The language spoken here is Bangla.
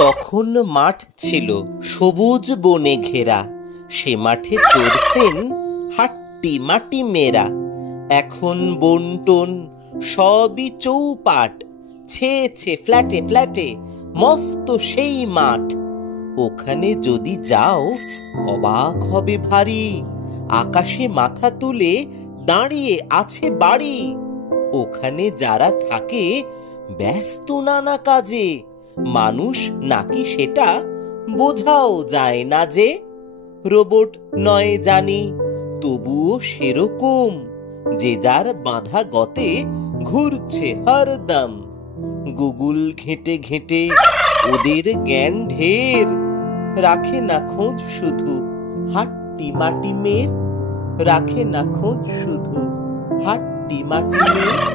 তখন মাঠ ছিল সবুজ বনে ঘেরা, সে মাঠে চড়তেন হাট্টি মাটি মেয়েরা। এখন বন্টন সবই চৌপাট, ছেছে ফ্ল্যাটে ফ্ল্যাটে মস্ত সেই মাঠ। ওখানে যদি যাও অবাক হবে ভারী, আকাশে মাথা তুলে দাঁড়িয়ে আছে বাড়ি। ওখানে যারা থাকে ব্যস্ত নানা কাজে, মানুষ নাকি সেটা বোঝাও যায় না যে। রোবট নয় জানি, তবুও সেরকম, যে যার বাঁধা গতে ঘুরছে হরদম। গুগল ঘেঁটে ঘেঁটে ওদের জ্ঞান ঢের, রাখে না খোঁজ শুধু হাট্টি মাটি মেয়ের, রাখে না খোঁজ শুধু হাট্টি মাটি মেয়ের।